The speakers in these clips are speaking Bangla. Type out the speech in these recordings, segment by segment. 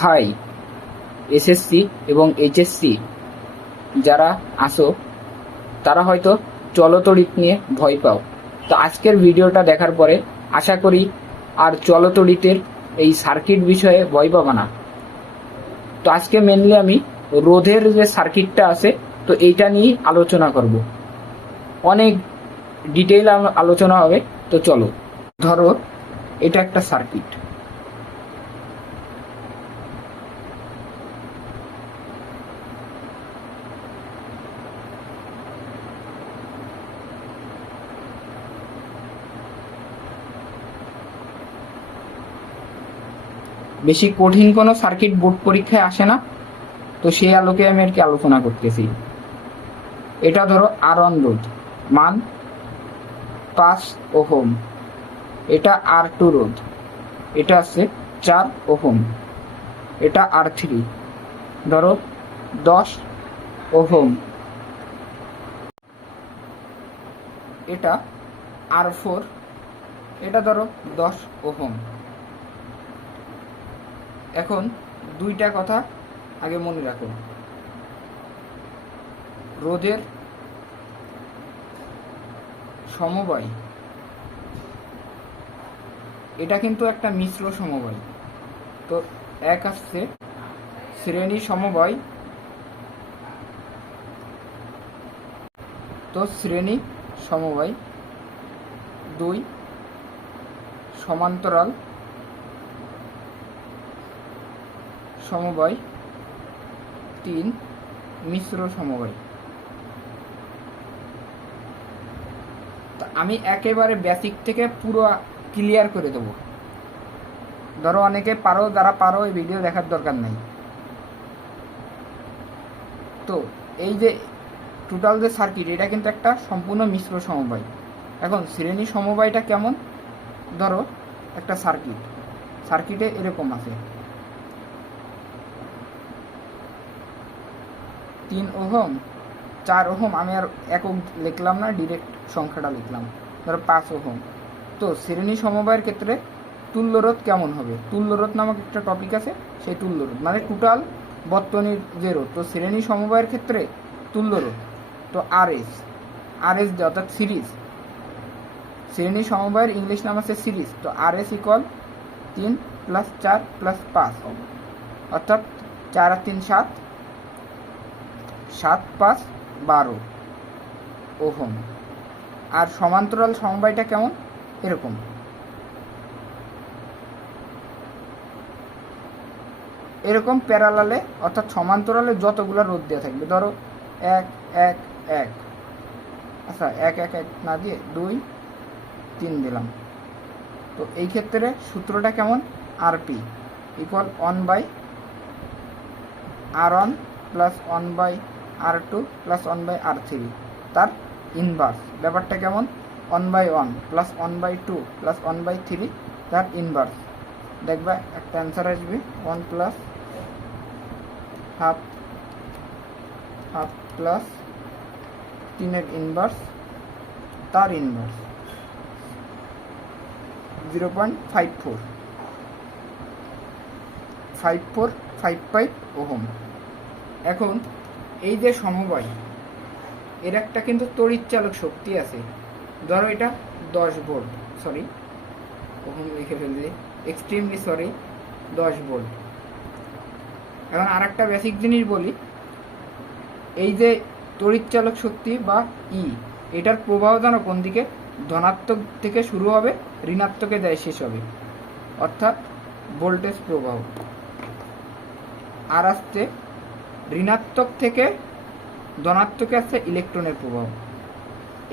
হাই এসএসসি এবং এইচএসসি যারা আসো তারা হয়তো চলতড়িৎ নিয়ে ভয় পাও। তো আজকের ভিডিওটা দেখার পরে আশা করি আর চলতড়িতের এই সার্কিট বিষয়ে ভয় পাবা না। তো আজকে মেনলি আমি রোধের যে সার্কিটটা আছে তো এইটা নিয়ে আলোচনা করব, অনেক ডিটেইল আলোচনা হবে। তো চলো, ধরো এটা একটা সার্কিট। বেশি কঠিন কোনো সার্কিট বোর্ড পরীক্ষায় আসে না, তো সেই আলোকে আমি আর কি আলোচনা করতেছি। এটা ধরো R1 রোধ, মান 5 ওহম। এটা R2 রোধ, এটা আছে 4 ওহম। এটা R3 ধরো 10 ওহম। এটা R4, এটা ধরো 10 ওহম। এখন দুইটা কথা আগে মনে রাখো, রোধের সমবায় এটা কিন্তু একটা মিশ্র সমবায়। তো এক আসছে শ্রেণী সমবায়, তো শ্রেণী সমবায়। 2 সমান্তরাল সমবায়। 3 মিশ্র সমবায়। আমি একেবারে বেসিক থেকে পুরো ক্লিয়ার করে দেবো। ধরো অনেকে পারো, যারা পারো এই ভিডিও দেখার দরকার নাই। তো এই যে টোটাল যে সার্কিট, এটা কিন্তু একটা সম্পূর্ণ মিশ্র সমবায়। এখন শ্রেণী সমবায়টা কেমন? ধরো একটা সার্কিটে এরকম আছে 3 ওহম, 4 ওহম। আমি আর একক লিখলাম না, ডিরেক্ট সংখ্যাটা লিখলাম। ধরো 5 ওহম। তো শ্রেণী সমবায়ের ক্ষেত্রে তুল্যরোধ কেমন হবে? তুল্যরোধ নামক একটা টপিক আছে, সেই তুল্যরোধ মানে টোটাল বর্তনীর যে রোধ। তো শ্রেণী সমবায়ের ক্ষেত্রে তুল্যরোধ তো আরএস দেয়, অর্থাৎ সিরিজ। শ্রেণী সমবায়ের ইংলিশ নাম আছে সিরিজ। তো আরএস ইকুয়াল 3 + 4 + 5, অর্থাৎ 4 আর 3 7, 7 5 12 ওহম। আর সমান্তরাল সমবায়টা কেমন? এরকম এরকম প্যারালালে, অর্থাৎ সমান্তরালে যতগুলো রোধ দেওয়া থাকবে। ধরো 1 1 1, আচ্ছা 1 1 1 না দিয়ে 2 3 দিলাম। তো এই ক্ষেত্রে সূত্রটা কেমন? RP equal 1/R1 + 1/R2 + 1/R3, তার ইনভার্স। ব্যাপারটা কেমন? 1/1 + 1/2 + 1/3, তার ইনভার্স। দেখবা একটা অ্যান্সার আসবে 1 + হাফ প্লাস 3 এর ইনভার্স, তার ইনভার্স 0.5455 ওহম। এখন এই যে সমবায়, এর একটা কিন্তু তড়িৎচালক শক্তি আছে। ধরো এটা 10 ভোল্ট, সরি ওহম লিখে ফেললে, এক্সট্রিমলি সরি, 10 ভোল্ট। এখন আর একটা বেসিক জিনিস বলি, এই যে তড়িৎচালক শক্তি বা এটার প্রবাহ জানো কোন দিকে? ধনাত্মক থেকে শুরু হবে, ঋণাত্মকে যায় শেষ হবে, অর্থাৎ ভোল্টেজ প্রবাহ। আর আসছে ঋণাত্মক থেকে ধনাত্মকে আসছে ইলেকট্রনের প্রবাহ।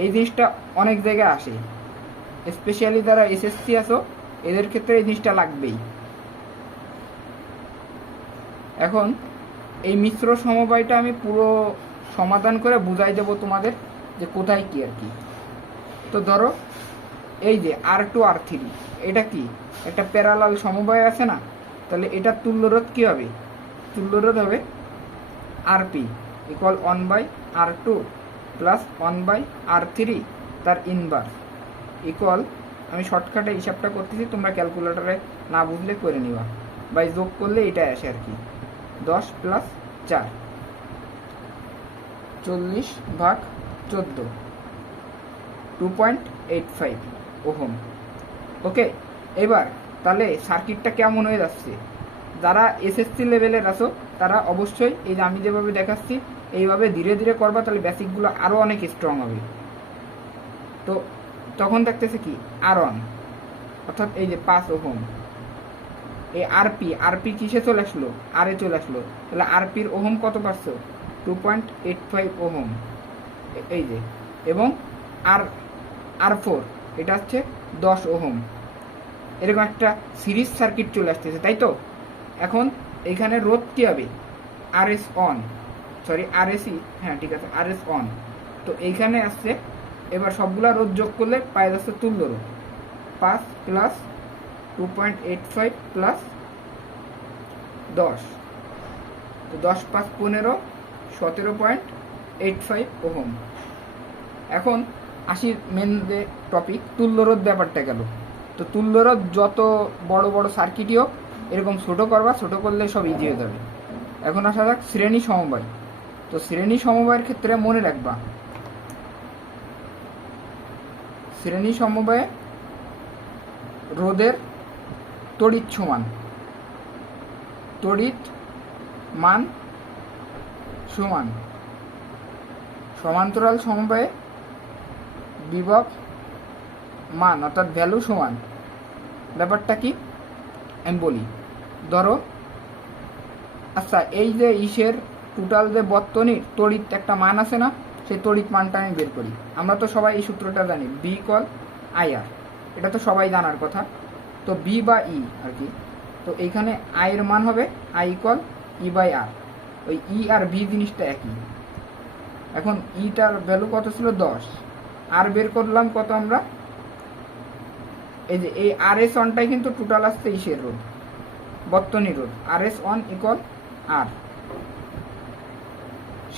এই জিনিসটা অনেক জায়গায় আসে, স্পেশালি যারা এসএসসি আছো এদের ক্ষেত্রে এই জিনিসটা লাগবেই। এখন এই মিশ্র সমবায়টা আমি পুরো সমাধান করে বুঝাই দেবো তোমাদের যে কোথায় কি আর কি। তো ধরো এই যে R2 R3, এটা কি একটা প্যারালাল সমবায় আছে না? তাহলে এটা তুল্যরোধ কি হবে? তুল্যরোধ হবে RP ইকুয়াল 1/R2 + 1/R3, তার ইনভার্স ইকুয়াল, আমি শর্টকাটে হিসাবটা করতেছি, তোমরা ক্যালকুলেটরে না বুঝলে করে নিবা, বাই যোগ করলে এটা আসে আর কি 10 প্লাস 4 40/14 2.85 ওহম। ওকে, এবার তাহলে সার্কিটটা কেমন হয়ে যাচ্ছে? যারা এসএসসি লেভেলের আছো তারা অবশ্যই এই যে আমি যেভাবে দেখাচ্ছি এইভাবে ধীরে ধীরে করবা, তাহলে বেসিকগুলো আরও অনেক স্ট্রং হবে। তো তখন দেখতেছে কি R1 অর্থাৎ এই যে 5 ওহম, এই আরপি কিসে চলে আসলো? আর এ চলে আসলো। তাহলে আরপির ওহম কত পারছো? 2.85 ওহম এই যে, এবং আর4 এটা হচ্ছে 10 ওহম। এরকম একটা সিরিজ সার্কিট চলে আসতেছে, তাই তো? এখন এইখানে রোধ কি হবে? আরএস অন, সরি আরএসই, হ্যাঁ ঠিক আছে, আরএস অন। তো এইখানে আসছে, এবার সবগুলা রোধ যোগ করলে পাওয়া যাচ্ছে তুল্য রোধ 5 প্লাস 2.85 প্লাস 10, তো 10 5 15 17.85 ওহম। এখন আসি মেন যে টপিক, তুল্যরোধ ব্যাপারটা গেল। তো তুল্যরোধ যত বড় বড় সার্কিটই হোক এরকম ছোট করবা, ছোট করলে সব ইজি হয়ে যাবে। এখন আসা যাক শ্রেণী সমবায়। তো শ্রেণী সমবায়ের ক্ষেত্রে মনে রাখবা, শ্রেণী সমবায়ে রোধের তড়িৎ সমান, তড়িৎ মান সমান সমান্তরাল সমবায়ে বিভব মান অর্থাৎ ভ্যালু সমান। ব্যাপারটা কি আমি বলি, ধরো আচ্ছা এই যে ইসের টোটাল যে বর্তনীর তড়িৎ একটা মান আছে না, সেই তড়িৎ মানটা আমি বের করি। আমরা তো সবাই এই সূত্রটা জানি, বি ইকুয়াল আইআর, এটা তো সবাই জানার কথা। তো বি বা ই আর কি, তো এইখানে আই এর মান হবে আই ইকুয়াল ই বাই আর। ওই ই আর বি জিনিসটা একই। এখন ইটার ভ্যালু কত ছিল? 10। আর বের করলাম কত আমরা? এই যে এই আর এস ওয়ানটাই কিন্তু টোটাল আসছে ইসের রোধ, বর্তনী রোধ। আর এস ওয়ান ইকুয়াল আর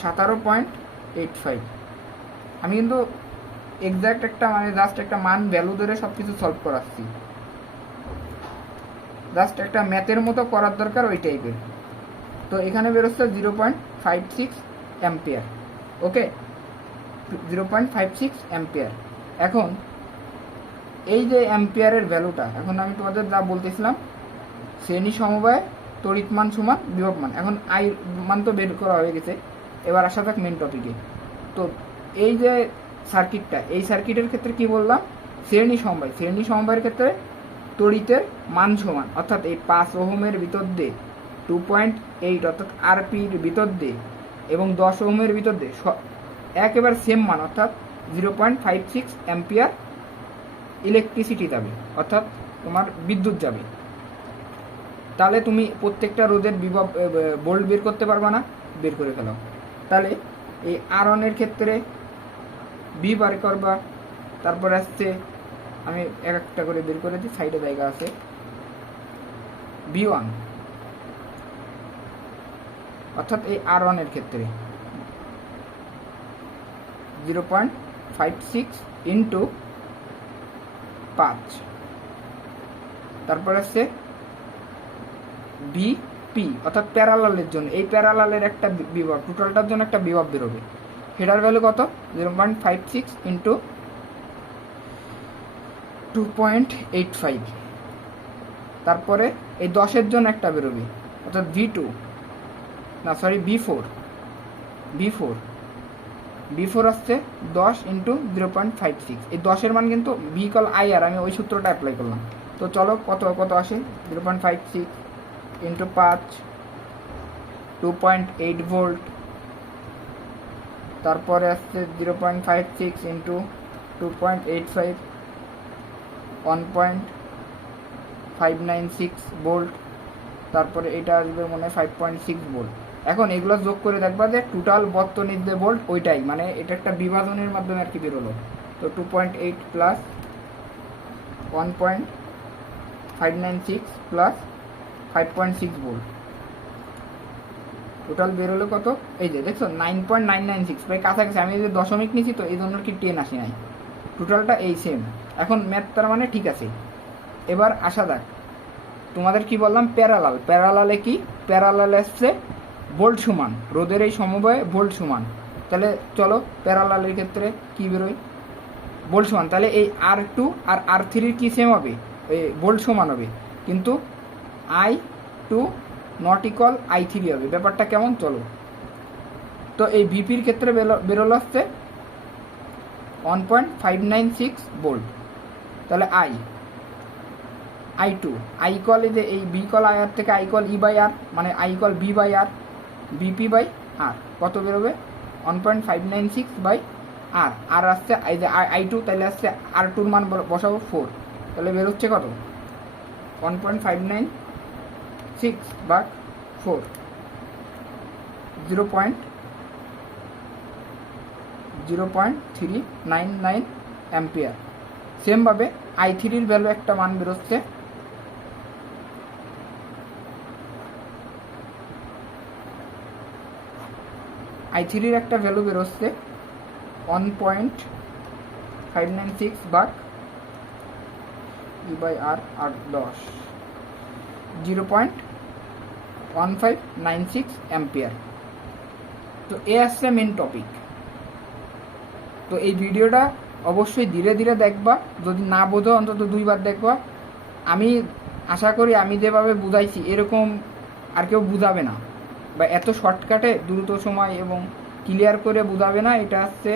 17.85। আমি কিন্তু এক্সাক্ট একটা মানে জাস্ট একটা মান ভ্যালু ধরে সব কিছু সলভ করাচ্ছি, জাস্ট একটা ম্যাথের মতো করার দরকার ওই টাইপের। তো এখানে বেরোচ্ছে 0.56 অ্যাম্পিয়ার। ওকে, 0.56 অ্যাম্পিয়ার। এখন এই যে অ্যাম্পিয়ারের ভ্যালুটা, এখন আমি তোমাদের যা বলতেছিলাম শ্রেণী সমবায় তড়িৎ মান সমান বিভব মান। এখন আই মান তো বের করা হয়ে গেছে, এবার আসা যাক মেন টপিকে। তো এই যে সার্কিটটা, এই সার্কিটের ক্ষেত্রে কি বললাম? শ্রেণী সমবায়। শ্রেণী সমবায়ের ক্ষেত্রে তড়িতের মান সমান, অর্থাৎ এই 5 ওহমের ভিতর দিয়ে 2.8 অর্থাৎ আরপির ভিতর দিয়ে এবং 10 ওহমের ভিতর দিয়ে একেবারে সেম মান, অর্থাৎ 0.56 অ্যাম্পিয়ার ইলেকট্রিসিটি যাবে, অর্থাৎ তোমার বিদ্যুৎ যাবে। তাহলে তুমি প্রত্যেকটা রোধের বিভব ভোল্ট বের করতে পারবা না? বের করে ফেলাও। তাহলে এই আর1 এর ক্ষেত্রে বি বার করবা, তারপরে আসছে, আমি এক একটা করে বের করে দিই, সাইডে জায়গা আছে। বি1 অর্থাৎ এই আর1 এর ক্ষেত্রে 0.56 ইন্টু 5, তারপর আসছে ভিপি অর্থাৎ প্যারালালের জন্য, এই প্যারালালের একটা বিভব, টোটালটার জন্য একটা বিভব বেরোবে, সেটার ভ্যালু কত? 0.56 ইন্টু 2.85। তারপরে এই 10-এর জন্য একটা বেরোবে, অর্থাৎ V2 না সরি V4 আসছে 10 ইন্টু 0.56। এই 10-এর মান কিন্তু ভি ইকুয়াল আই আর, আমি ওই সূত্রটা অ্যাপ্লাই করলাম। তো চলো কত কত আসে? 0.56 ইন্টু 5, 2.8 ভোল্ট। তারপরে আসছে 0.56 ইন্টু 2.85, 1.596 ভোল্ট। তারপরে এটা আসবে মনে হয় 5.6 ভোল্ট। এখন এগুলো যোগ করে দেখবা যে টোটাল বর্তনীর যে ভোল্ট ওইটাই, মানে এটা একটা বিভাজনের মাধ্যমে আর কি বেরোলো। তো 2.8 প্লাস 1.596 প্লাস 5.6 ভোল্ট, টোটাল বেরোলো কত? এই যে দেখছো 9.996, প্রায় কাছাকাছি। আমি যে দশমিক নিচ্ছি তো এই জন্য কি 10 আসি নাই, টোটালটা এই সেম। এখন ম্যাথ তার মানে ঠিক আছে। এবার আসা যাক তোমাদের কি বললাম প্যারালাল, প্যারালালে কি, প্যারালালে আসছে ভোল্ট সমান, রোধের এই সমবায়ে ভোল্ট সমান। তাহলে চলো প্যারালালের ক্ষেত্রে কি বেরোয়, ভোল্ট সমান। তাহলে এই R2 আর R3 কি সেম হবে, এই ভোল্ট সমান হবে, কিন্তু I2 নট ইকুয়াল I3 হবে। ব্যাপারটা কেমন চলো। তো এই ভিপির ক্ষেত্রে বেরোলো হচ্ছে 1.596 ভোল্ট। তাহলে I2 I ইকুয়াল এই B ইকুয়াল IR থেকে I ইকুয়াল E/R, মানে I ইকুয়াল B/R, BP/R কত বেরোবে 1.596/R। আর আসছে I2, তাহলে আসছে R2-র মান বসাবো 4, তাহলে বেরোচ্ছে কত 1.596/4, 0.0399 অ্যাম্পিয়ার। সেমভাবে I3-র ভ্যালু একটা মান বেরোচ্ছে I3-র একটা ভ্যালু বেরোচ্ছে 1.596/E/R, আর 10 0.1596 অ্যাম্পিয়ার। তো এ আসছে মেন টপিক। তো এই ভিডিওটা অবশ্যই ধীরে ধীরে দেখবা, যদি না বোঝো অন্তত 2বার দেখবা। আমি আশা করি আমি যেভাবে বুঝাইছি এরকম আর কেউ বুঝাবে না, বা এত শর্টকাটে দ্রুত সময় এবং ক্লিয়ার করে বুঝাবে না। এটা হচ্ছে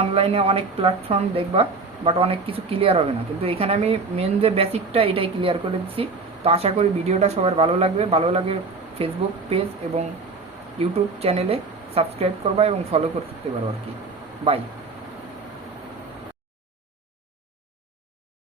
অনলাইনে অনেক প্ল্যাটফর্ম দেখবা, বাট অনেক কিছু ক্লিয়ার হবে না, কিন্তু এখানে আমি মেন যে বেসিকটা এটাই ক্লিয়ার করে দিচ্ছি। তো আশা করি ভিডিওটা সবার ভালো লাগবে। ভালো লাগে ফেসবুক পেজ এবং ইউটিউব চ্যানেলে সাবস্ক্রাইব করবা এবং ফলো করতে পারো আর কি। বাই।